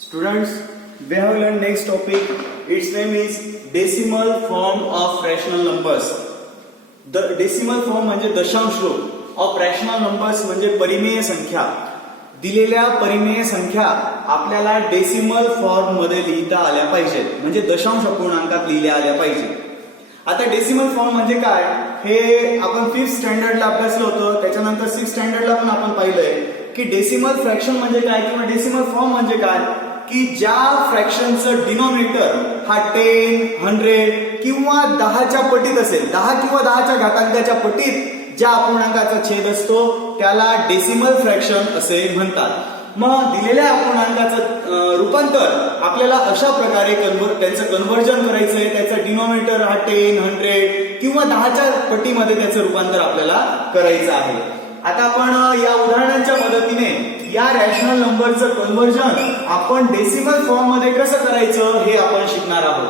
Students, we have learned next topic. Its name is decimal form of rational numbers. The decimal form म्हणजे दशांश रूप of rational numbers म्हणजे परिमेय संख्या. दिलेल्या परिमेय संख्या आपल्याला डेसिमल फॉर्म मध्ये लिहिता आल्या पाहिजेत, म्हणजे दशांश अपूर्णांकात लिहिल्या आल्या पाहिजेत. आता डेसिमल फॉर्म म्हणजे काय हे आपण 5th स्टँडर्डला अभ्यासलं होतं. त्याच्यानंतर 6th स्टँडर्डला पण आपण पाहिलंय की डेसिमल फ्रॅक्शन म्हणजे काय किंवा डेसिमल फॉर्म म्हणजे काय की ज्या फ्रॅक्शनचं डिनॉमिनेटर हा 10, 100 किंवा 10च्या पटीत असेल, 10 किंवा 10च्या घातांकाच्या पटीत ज्या अपूर्णांकाचा छेद असतो त्याला डेसिमल फ्रॅक्शन असे म्हणतात. मग दिलेल्या अपूर्णांकाचं रूपांतर आपल्याला अशा प्रकारे त्यांचं कन्व्हर्जन करायचंय. त्याचं डिनॉमिनेटर हा 10, 100 किंवा 10च्या पटीमध्ये त्याचं रूपांतर आपल्याला करायचं आहे. आता आपण या उदाहरणांच्या मदतीने या रॅशनल नंबरचं कन्व्हर्जन आपण डेसिमल फॉर्म मध्ये कसं करायचं हे आपण शिकणार आहोत.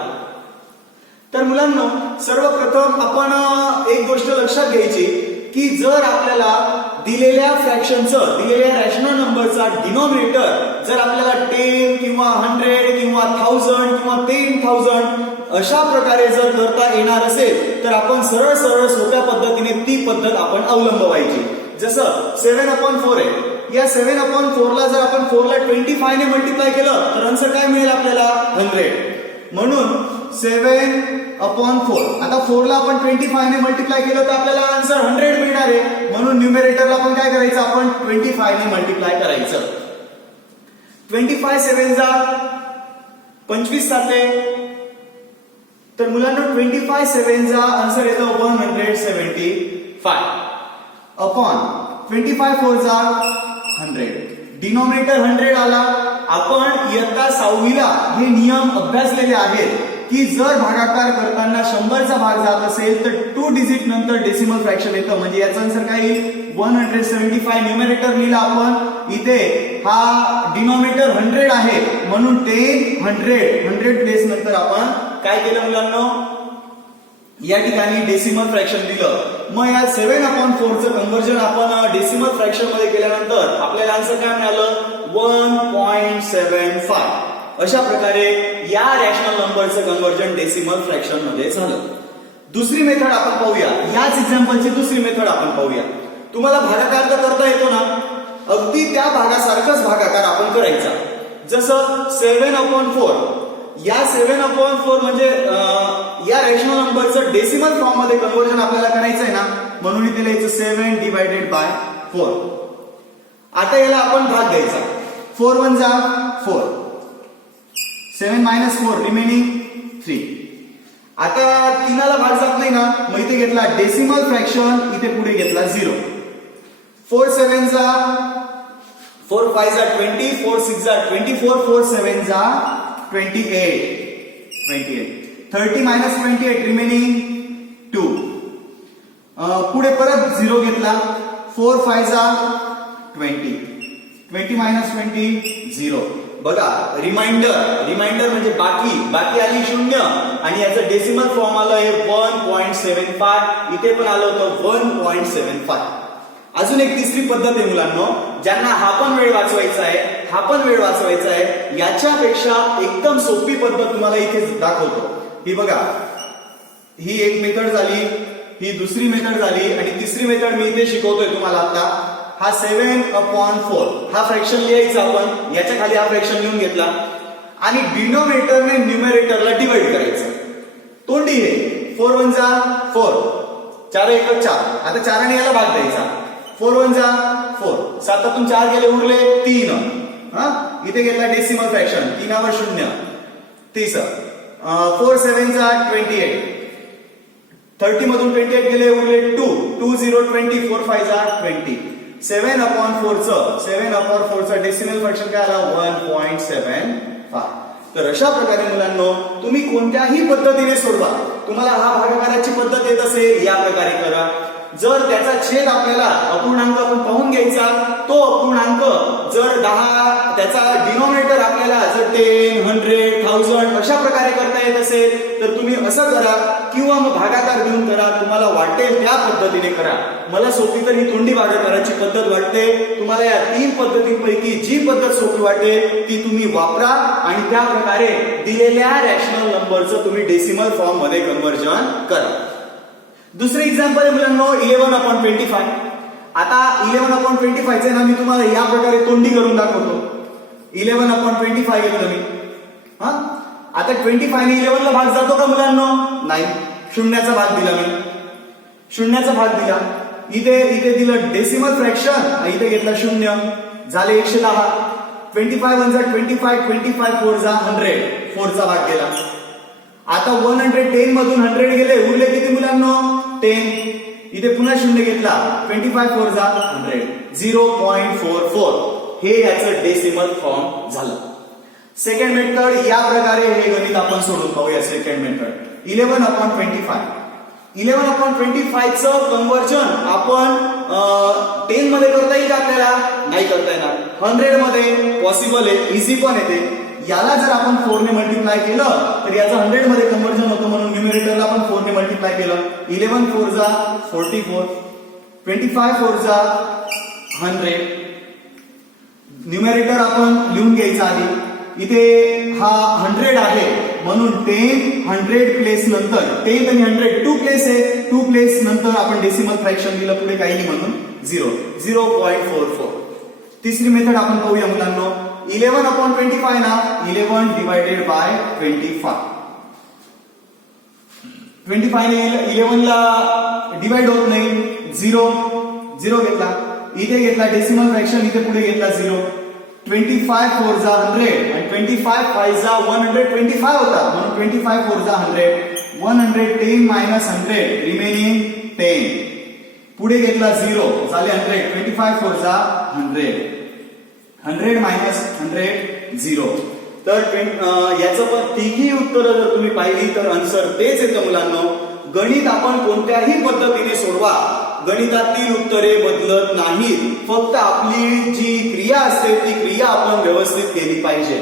तर मुलांनो, सर्वप्रथम आपण एक गोष्ट लक्षात घ्यायची की जर आपल्याला दिलेल्या फ्रॅक्शनचं, दिलेल्या रॅशनल नंबरचा डिनॉमिनेटर जर आपल्याला 10 किंवा 100 किंवा 1000 किंवा 10,000 अशा प्रकारे जर करता येणार असेल तर आपण सरळ सरळ सोप्या पद्धतीने ती पद्धत आपण अवलंबवायची. जसं 7/4 आहे. या 7/4 ला जर आपण 4 ला 25 ने मल्टिप्लाय केलं तर आन्सर काय मिळेल आपल्याला 100. म्हणून 7/4. आता 4 ला आपण 25 ने मल्टिप्लाय केलं तर आपल्याला आन्सर 100 मिळणार आहे. म्हणून न्यूमरेटरला आपण काय करायचं, आपण 25 ने मल्टिप्लाय करायचं. 25 7 जा 25 साते. तर मुलांना 25 7 जा आन्सर येतो 175 अपॉन 25 4 जा 100. डिनॉमिनेटर 100 आला. आपण इयत्ता 6वीला हे नियम अभ्यासलेले आहेत की जर भागाकार करताना 100चा भाग जात असेल तर 2 डिजिट नंतर डेसिमल फ्रॅक्शन येतं. म्हणजे याचा आन्सर काय येईल 175. न्यूमरेटर लिहिला आपण. इथे हा डिनॉमिनेटर 100 आहे म्हणून 10 100 प्लेस नंतर आपण काय केलं मुलांनो, या ठिकाणी डेसिमल फ्रॅक्शन दिलं. मग या 7/4 चं कन्व्हर्जन आपण डेसिमल फ्रॅक्शन मध्ये केल्यानंतर आपल्याला आन्सर काय मिळालं 1.75. अशा प्रकारे या रॅशनल नंबरचं कन्व्हर्जन डेसिमल फ्रॅक्शन मध्ये झालं. दुसरी मेथड आपण पाहूया. याच एक्झाम्पलची दुसरी मेथड आपण पाहूया. तुम्हाला भागाकार तर करता येतो ना, अगदी त्या भागासारखाच भागाकार आपण करायचा. जसं 7/4. या 7/4 म्हणजे या रॅशनल नंबरचं डेसिमल फॉर्म मध्ये कन्व्हर्जन आपल्याला करायचं आहे ना, म्हणून इथे लिहायचं 7/4. आता याला आपण भाग द्यायचा. 4 1 जा 4. 7 - 4 रिमेनिंग 3. आता 3ला भाग जात नाही ना, मग इथे घेतला डेसिमल फ्रॅक्शन, इथे पुढे घेतला 0. 4 7 जा 4 5 जा 20, 4 6 जा 24, 4 7 जा 28. 30 - 28 रिमेनिंग 2. पुढे परत 0 घेतला. 4 5 जा 20. 20 - 20 0. बघा, रिमाइंडर म्हणजे बाकी आली 0 आणि याचं डेसिमल फॉर्म आलं आहे 1.75. इथे पण आलं होतं 1.75. अजून एक तिसरी पद्धत आहे मुलांनो, ज्यांना हा पण वेळ वाचवायचा आहे, याच्यापेक्षा एकदम सोपी पद्धत तुम्हाला इथे दाखवतो. ही बघा, ही एक मेथड झाली, ही दुसरी मेथड झाली आणि तिसरी मेथड मी इथे शिकवतोय तुम्हाला आता. हा 7/4 हा फ्रॅक्शन लिहायचा आपण, याच्या खाली हा फ्रॅक्शन लिहून घेतला आणि डिनॉमिनेटरने न्यूमरेटरला डिवाइड करायचं. तोंडी हे 4 1 जा 4, 4 1 4. आता 4 ने याला भाग द्यायचा. 4 1 जा 4, 7तून 4 गेले उरले 3. इथे घेतला डेसिमल फ्रॅक्शन, 3वर 0 30. 4 7 जा 28. 30 मधून 28 गेले उरले 2 2 0 20. 4 5 जा 20. 7/4 चा डेसिमल फ्रॅक्शन काय आला 1.75. तर अशा प्रकारे मुलांनो तुम्ही कोणत्याही पद्धतीने सोडवा. तुम्हाला हा भागाकाराची पद्धत येत असेल या प्रकारे करा. जर त्याचा छेद आपल्याला अपूर्णांक आपण पाहून घ्यायचा, तो अपूर्णांक जर 10 त्याचा डिनॉमिनेटर आपल्याला जर 10 100 1000 अशा प्रकारे करता येत असेल तर तुम्ही असं करा किंवा मग भागाकार देऊन करा, तुम्हाला वाटेल त्या पद्धतीने करा. मला सोपी तर ही तोंडी भागाकाराची पद्धत वाटते. तुम्हाला या 3 पद्धतींपैकी जी पद्धत सोपी वाटेल ती तुम्ही वापरा आणि त्या प्रकारे दिलेल्या रॅशनल नंबरचं तुम्ही डेसिमल फॉर्म मध्ये कन्व्हर्जन करा. दुसरे एक्झाम्पल आहे मुलांनो 11/25. आता 11/25 चे ना मी तुम्हाला या प्रकारे तोंडी करून दाखवतो. 11/25 घेतलं मी. हा, आता 25 ने 11 ला भाग जातो का मुलांनो? नाही. शून्याचा भाग दिला मी. शून्याचा भाग दिला. इथे दिलं डेसिमल फ्रॅक्शन, इथे घेतला शून्य, झाले 110. 25 1 जा 25, 25 4 जा 100, 4 चा भाग गेला. आता 110 मधून 100 गेले, उरले किती मुलांनो? 10. इथे पुन्हा शून्य घेतला, 25 4 जा 100, 0.44. हे याचं डेसिमल फॉर्म झालं. सेकंड मेथड या प्रकारे हे गणित आपण सोडून पाहूया. Second method 11/25. 11/25 चं कन्व्हर्जन आपण 10 मध्ये करता येईल का आपल्याला? नाही करता येणार. 100 मध्ये पॉसिबल आहे, इझी पण येते. याला जर आपण 4 ने मल्टिप्लाय केलं तर याचं 100 मध्ये कन्व्हर्जन होतं, म्हणून न्यूमरेटरला आपण 4 ने मल्टिप्लाय केलं. 11 4 जा 44, 25 4 जा 100. न्यूमरेटर आपण लिहून घ्यायचा आधी. इथे हा 100 आहे म्हणून 10 100 प्लेस नंतर 10 आणि 100 2 प्लेस आहे, 2 प्लेस नंतर आपण डेसिमल फ्रॅक्शन दिलं, पुढे काही नाही म्हणून 0.44. तिसरी मेथड आपण पाहूया मुलांनो. 11/25 ना 11 डिवायडेड बाय 25. 25 ने 11 ला डिवाइड होत नाही, 0 घेतला. इथे घेतला डेसिमल फ्रॅक्शन, इथे पुढे घेतला 0. 25 4 जा 100 आणि 25 5 जा 125 होतात, म्हणून 25 4 जा 100. 110 मायनस 100 रिमेनिंग 10. पुढे घेतला 0, झाले 100. 25 4 जा 100, 100 मायनस 100 0. तर याचं पण तिघी उत्तरं जर तुम्ही पाहिली तर आन्सर तेच येतं मुलांनो. गणित आपण कोणत्याही पद्धतीने सोडवा, गणितातील उत्तरे बदलत नाहीत. फक्त आपली जी क्रिया असते ती क्रिया आपण व्यवस्थित केली पाहिजे.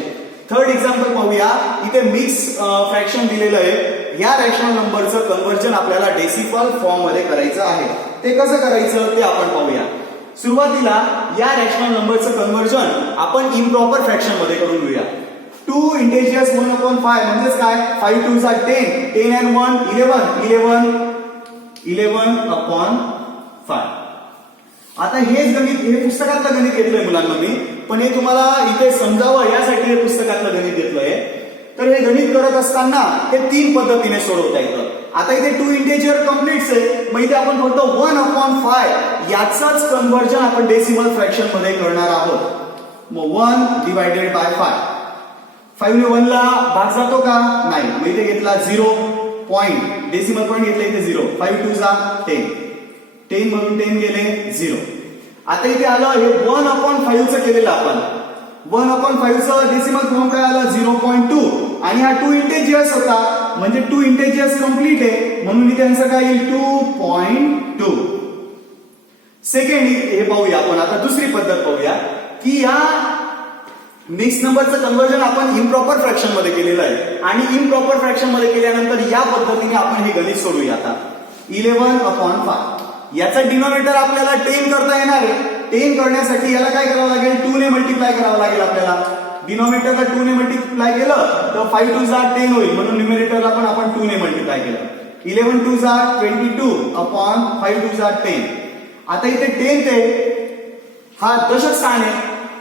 थर्ड एक्झाम्पल पाहूया. इथे मिक्स फ्रॅक्शन दिलेलं आहे. या रॅशनल नंबरचं कन्व्हर्जन आपल्याला डेसिमल फॉर्म मध्ये करायचं आहे. ते कसं करायचं ते आपण पाहूया. सुरुवातीला या रॅशनल नंबरचं कन्व्हर्जन आपण इम्प्रॉपर फ्रॅक्शन मध्ये करून घेऊया. 2 इंटिजर्स 1/5 म्हणजेच काय? 5 2 जा 10, 10 and 1 11, 11/5. आता हेच गणित, हे पुस्तकातलं गणित घेतलंय मुलांना मी, पण हे तुम्हाला इथे समजावं यासाठी हे पुस्तकातलं गणित घेतलंय. तर हे गणित करत असताना हे 3 पद्धतीने सोडवता येतं. आता इथे 2 इंटिजर कम्प्लीट्स आहे, मग इथे आपण फक्त 1/5 याचंच कन्व्हर्जन आपण डेसिमल फ्रॅक्शन मध्ये करणार आहोत. मग 1 डिवायडेड बाय 5. 5 ने 1 ला भाग जातो का? नाही. मग इथे घेतला 0 पॉइंट, डेसिमल पॉइंट घेतला इथे 0. 5 2 जा 10, 10 मधून 10 गेले 0. आता इथे आलं हे 1/5 चं केलेलं आपण. 1/5 चं डेसिमल फॉर्म काय आलं? 0.2. आणि हा 2 इंटिजर्स होता, म्हणजे 2 इंटिजर्स कम्प्लीट आहे, म्हणून इथे आन्सर काय येईल? 2.2. सेकंड हे पाहूया आपण. आता दुसरी पद्धत पाहूया की या मिक्स नंबरचं कन्व्हर्जन आपण इम्प्रॉपर फ्रॅक्शन मध्ये केलेलं आहे, आणि इम्प्रॉपर फ्रॅक्शन मध्ये केल्यानंतर या पद्धतीने आपण हे गणित सोडूया. आता 11/5 याचा डिनॉमिनेटर आपल्याला 10 करता येणार आहे. 10 करण्यासाठी याला काय करावं लागेल? 2 ने मल्टिप्लाय करावं लागेल आपल्याला. डिनॉमिनेटरला 2 ने मल्टिप्लाय केलं तर 5 2 जा 10 होईल, म्हणून न्यूमरेटरला पण आपण 2 ने मल्टिप्लाय केलं. 11 2 जा 22/5 2 जा 10. आता इथे 10 ते हा दशक स्थान आहे,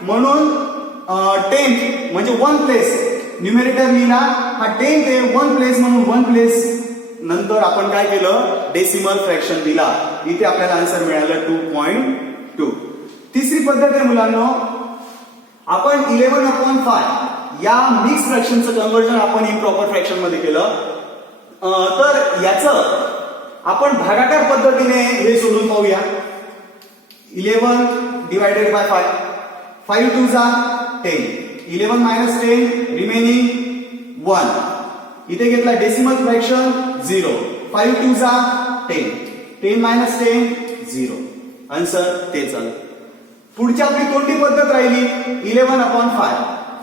म्हणून 10 म्हणजे 1 प्लेस न्यूमरेटर लिहिला. हा 10 ते 1 प्लेस म्हणून 1 प्लेस नंतर आपण काय केलं? डेसिमल फ्रॅक्शन दिला. इथे आपल्याला आन्सर मिळालं 2.2. तिसरी पद्धत आहे मुलांनो, आपण 11/5 या मिक्स फ्रॅक्शनचं कन्व्हर्जन आपण इम्प्रॉपर फ्रॅक्शन मध्ये केलं. तर याचं आपण भागाकार पद्धतीने हे सोडून पाहूया. 11 डिवायडेड बाय 5. 5 2 जा 10, 11 मायनस 10 रिमेनिंग 1. इथे घेतला डेसिमल फ्रॅक्शन 0. 5 2 जा 10, 10 मायनस 10 0. आन्सर तेच आलं. पुढची आपली कोणती पद्धत राहिली? 11/5.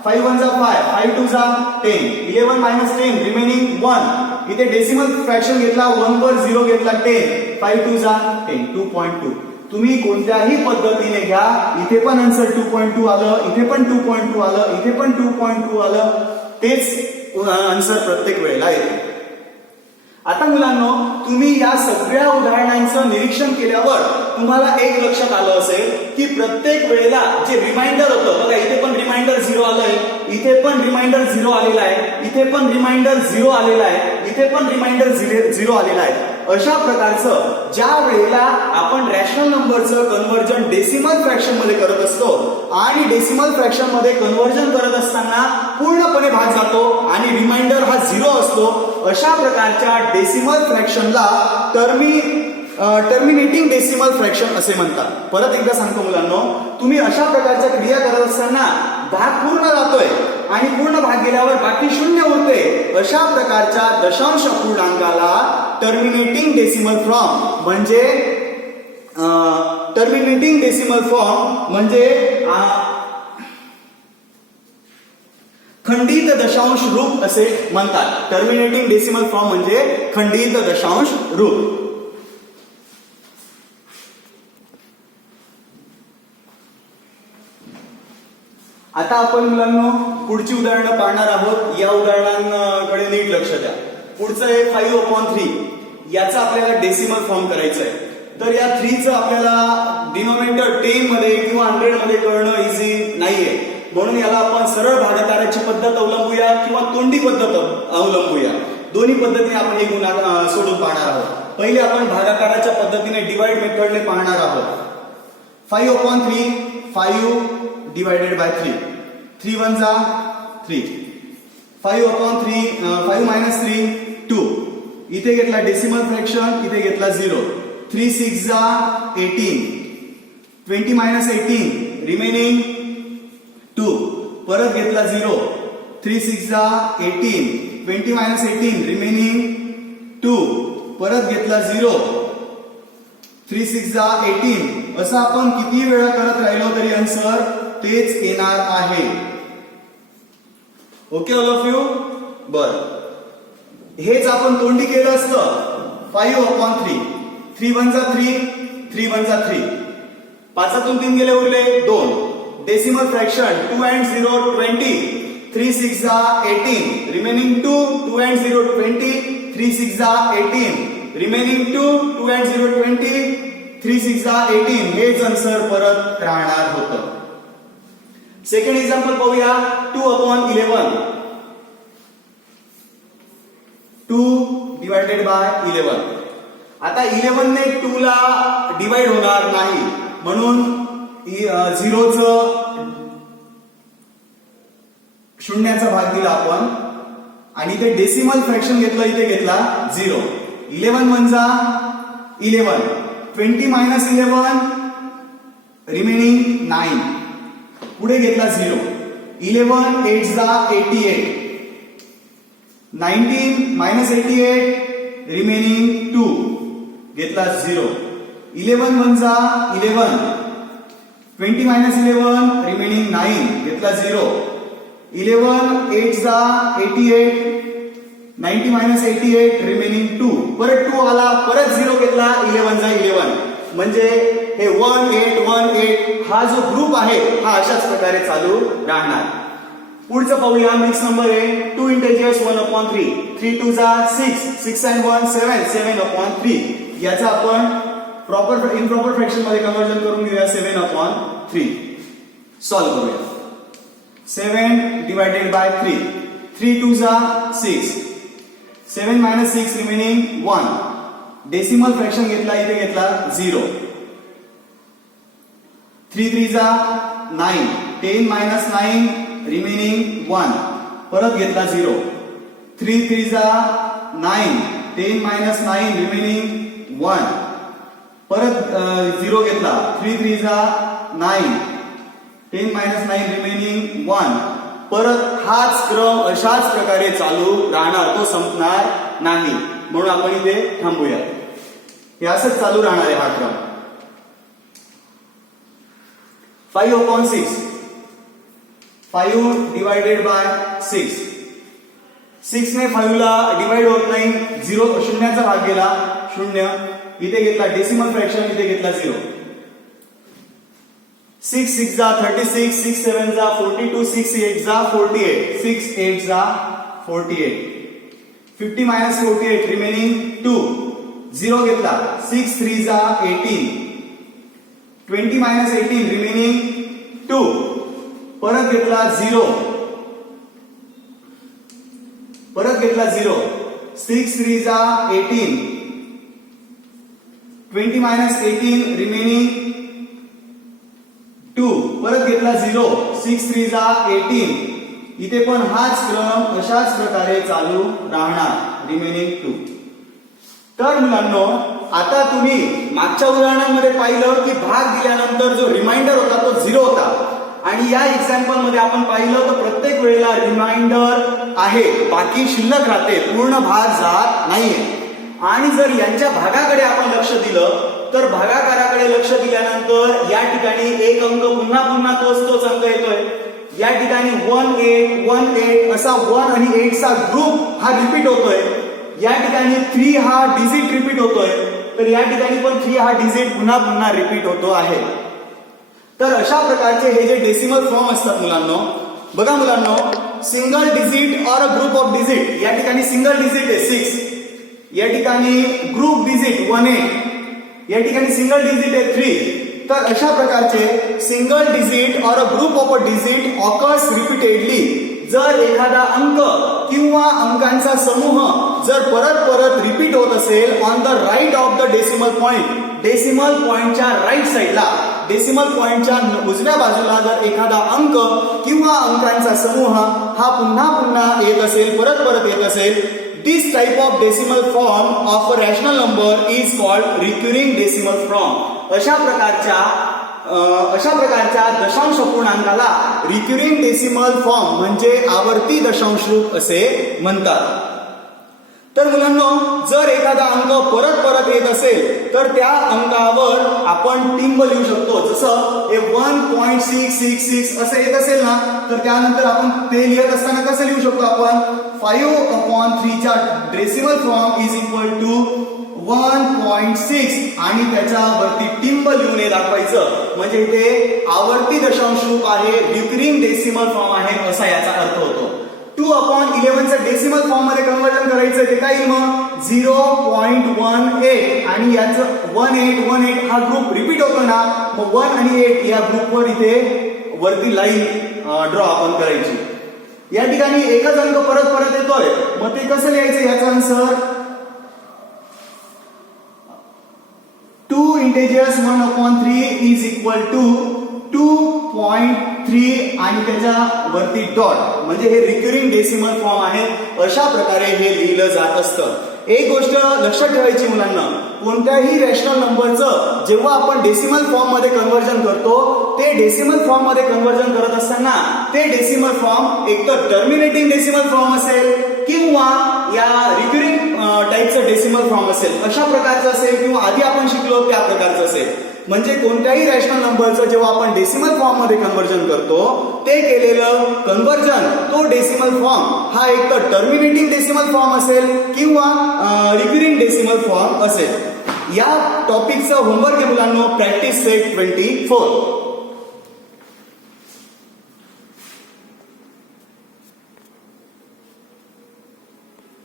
5 1 जा 5, 5 2 जा 10, 11 मायनस 10 रिमेनिंग 1. इथे डेसिमल फ्रॅक्शन घेतला 1 वर 0 घेतला 10, 5 2 जा 10, 2.2. तुम्ही कोणत्याही पद्धतीने घ्या, इथे पण आन्सर 2.2 आलं, इथे पण 2.2 आलं, इथे पण 2.2 आलं, तेच आन्सर प्रत्येक वेळेला येते. आता मुलांनो, तुम्ही या सगळ्या उदाहरणांचं निरीक्षण केल्यावर तुम्हाला एक लक्षात आलं असेल की प्रत्येक वेळेला जे रिमाइंडर होतं बघा, इथे पण रिमाइंडर 0 आलंय, इथे पण रिमाइंडर 0 आलेला आहे, इथे पण रिमाइंडर 0 आलेला आहे, इथे पण रिमाइंडर 0 आलेला आहे. अशा प्रकारचं ज्या वेळेला आपण रॅशनल नंबरचं कन्व्हर्जन डेसिमल फ्रॅक्शन मध्ये करत असतो आणि डेसिमल फ्रॅक्शन मध्ये कन्व्हर्जन करत असताना पूर्णपणे भाग जातो आणि रिमाइंडर हा 0 असतो, अशा प्रकारच्या डेसिमल फ्रॅक्शनला टर्मिनेटिंग डेसिमल फ्रॅक्शन असे म्हणतात. परत एकदा सांगतो मुलांनो, तुम्ही अशा प्रकारच्या क्रिया करत असताना भाग पूर्ण जातोय आणि पूर्ण भाग गेल्यावर बाकी शून्य उरते, अशा प्रकारच्या दशांश अपूर्णांकाला टर्मिनेटिंग डेसिमल फॉर्म म्हणजे खंडित दशांश रूप असे म्हणतात. टर्मिनेटिंग डेसिमल फॉर्म म्हणजे खंडित दशांश रूप. आता आपण मुलांनो पुढची उदाहरणं पाहणार आहोत. या उदाहरणांकडे नीट लक्ष द्या. पुढचं आहे 5/3. याचा आपल्याला डेसिमल फॉर्म करायचं आहे. तर या 3चं आपल्याला डिनॉमिनेटर 10 मध्ये किंवा 100 मध्ये करणं इझी नाहीये, म्हणून याला आपण सरळ भागाकाराची पद्धत अवलंबूया किंवा तोंडी पद्धत अवलंबूया. दोन्ही पद्धतीने आपण हे गुणाकार सोडून पाहणार आहोत. पहिले आपण भागाकाराच्या पद्धतीने डिवाइड मेथडने पाहणार आहोत. 5/3 5 डिवायडेड बाय 3. 3 1 जा 3. 5/3 5 - 3 2. इथे घेतला डेसिमल फ्रॅक्शन, इथे घेतला 0. 3 6 जा 18. 20 - 18 रिमेनिंग 2. परत घेतला 0. 3 6 जा 18. 20 - 18 रिमेनिंग 2. परत घेतला 0. 3 6 जा 18. असं आपण किती वेळा करत राहिलो तरी आन्सर तेच येणार आहे. Okay all of you. बर, हेच आपण तोंडी केलं असतं 5/3. 3 1 जा 3. 3 1 जा 3. 5 3 गेले उरले 2. Decimal fraction 2 and 0 20. 3 6 जा 18 रिमेनिंग 2. 2 and 0 20. 3 6 जा 18 रिमेनिंग 2. 2 and 0 20. 3 6 जा 18. हेच आन्सर परत राहणार होतं. सेकंड एक्झाम्पल पाहूया. 2/11. 2 डिवायडेड बाय 11. आता 11 ने 2 ला डिवाइड होणार नाही, म्हणून 0चं शून्याचा भाग दिला आपण आणि इथे डेसिमल फ्रॅक्शन घेतलं, इथे घेतला 0. 11 1 जा 11. 20 - 11 रिमेनिंग 9. पुढे घेतला 0. 11 8 जा 88. 19 - 88 रिमेनिंग 2. घेतला 0. 11 1 जा 11. 20 - 11 रिमेनिंग 9. घेतला 0. 11 8 जा 88. 90 - 88 रिमेनिंग 2. परत 2 आला, परत 0 घेतला. 11 जा 11 म्हणजे हे 1 8 1 8 हा जो ग्रुप आहे हा अशाच प्रकारे चालू राहणार. पुढचं पाहूया. मिक्स नंबर आहे. 2 इंटेजर्स 1/3. 3 2 जा 6. 6 and 1 7. 7/3. याचा आपण इम्प्रॉपर फ्रॅक्शन मध्ये कन्वर्जन करून घेऊया. 7/3 सॉल्व्ह करूया. 7 डिवायडेड बाय 3. 3 2 जा 6. 7 - 6 रिमेनिंग 1. डेसिमल फ्रॅक्शन घेतला, इथे घेतला 0. 3 3 जा 9. 10 - 9 रिमेनिंग 1. परत घेतला 0. 3 3 जा 9. 10 - 9 रिमेनिंग 1. परत 0 घेतला. 3 3 जा 9. 10 - 9 रिमेनिंग 1. परत हाच क्रम अशाच प्रकारे चालू राहणार, तो संपणार नाही, म्हणून आपण इथे थांबूया. हे असंच चालू राहणार आहे हा क्रम. 5/6. 5 डिवायडेड बाय 6. 6 ने 5 ला डिवाइड होत नाही, 0 शून्याचा भाग गेला, 0 इथे घेतला डेसिमल फ्रॅक्शन, इथे घेतला 0. 6 6 जा 36, 6 7 जा 42, 6 8 जा 48, 6 8 जा 48. 50 minus 48 remaining 2, 0 घेतला, 6 3 जा 18, 20 minus 18 remaining 2, परत घेतला 0, परत घेतला 0, 6 3 जा 18, 20 minus 18 remaining 2, परत घेतला 0, 6 3 जा 18. इथे पण हाच क्रम अशाच प्रकारे चालू राहणार, रिमेनिंग 2. तर मुलांनो, आता तुम्ही मागच्या उदाहरणांमध्ये पाहिलं की भाग दिल्यानंतर जो रिमाइंडर होता तो 0 होता, आणि या एक्झाम्पल मध्ये आपण पाहिलं तर प्रत्येक वेळेला रिमाइंडर आहे, बाकी शिल्लक राहते, पूर्ण भाग जात नाहीये. आणि जर यांच्या भागाकडे आपण लक्ष दिलं तर भागाकाराकडे लक्ष दिल्यानंतर या ठिकाणी एक अंक पुन्हा पुन्हा तोच अंक येतोय. या ठिकाणी 1 8 1 8 असा 1 आणि 8 चा ग्रुप हा रिपीट होतोय. या ठिकाणी 3 हा डिजिट रिपीट होतोय, तर या ठिकाणी पण 3 हा डिजिट पुन्हा पुन्हा रिपीट होतो आहे. तर अशा प्रकारचे हे जे डेसिमल फॉर्म असतात मुलांनो, बघा मुलांनो, सिंगल डिजिट और अ ग्रुप ऑफ डिजिट, या ठिकाणी सिंगल डिजिट आहे 6, या ठिकाणी ग्रुप डिजिट 1 8, या ठिकाणी सिंगल डिजिट आहे 3. तर अशा प्रकारचे सिंगल डिजिट और a group of a digit occurs repeatedly. जर एखादा अंक किंवा अंकांचा समूह जर परत परत रिपीट होत असेल on the right of the decimal point, decimal पॉइंटच्या राईट साइडला, डेसिमल पॉइंटच्या उजव्या बाजूला जर एखादा अंक किंवा अंकांचा समूह हा पुन्हा पुन्हा येत असेल, परत परत येत असेल, this type of decimal form of a rational number is called recurring decimal form. अशा प्रकारच्या दशांश पूर्णांकाला रिक्युरिंग डेसिमल फॉर्म म्हणजे आवर्ती दशांश रूप असे म्हणतात. तर मुलांनो, जर एखादा अंक परत परत येत असेल तर त्या अंकावर आपण टिंब लिहू शकतो. जसं हे 1.666 असं येत असेल ना, तर त्यानंतर आपण ते लिहित असताना कसं लिहू शकतो आपण, 5/3 चा decimal form is equal to 1.6 आणि त्याच्यावरती टिंब लिहून हे दाखवायचं, म्हणजे इथे आवर्ती दशांश रूप आहे, रिकरिंग डेसिमल फॉर्म आहे असा याचा अर्थ होतो. 2/11 चं डेसिमल फॉर्म मध्ये कन्वर्जन करायचं, ते काय येईल मग 0.18 आणि याचं 1818 हा ग्रुप रिपीट होतो ना, मग 1 आणि 8 या ग्रुपवर इथे वरती लाईन ड्रॉ आपण करायची. या ठिकाणी एकच अंक परत परत येतोय, मग ते कसं लिहायचं, याचा answer 2 integers 1/3 is equal to 2.3 आणि त्याच्या वरती डॉट, म्हणजे हे रिक्युरिंग डेसिमल फॉर्म आहे. अशा प्रकारे हे लिहिलं जात असतं. एक गोष्ट लक्षात ठेवायची मुलांना, कोणत्याही रॅशनल नंबरचं जेव्हा आपण डेसिमल फॉर्म मध्ये कन्वर्जन करतो, ते डेसिमल फॉर्म मध्ये कन्वर्जन करत असताना ते डेसिमल फॉर्म एक तर टर्मिनेटिंग डेसिमल फॉर्म असेल किंवा या रिक्युरिंग टाईपचं डेसिमल फॉर्म असेल, अशा प्रकारचं असेल, किंवा आधी आपण शिकलो त्या प्रकारचं असेल. म्हणजे कोणत्याही रॅशनल नंबरचं जेव्हा आपण डेसिमल फॉर्म मध्ये कन्वर्जन करतो, ते केलेलं कन्वर्जन, तो डेसिमल फॉर्म हा एक तर टर्मिनेटिंग डेसिमल फॉर्म असेल किंवा रिक्युरिंग डेसिमल फॉर्म असेल. या टॉपिकचं होमवर्क आहे मुलांनो, प्रॅक्टिस सेट 24.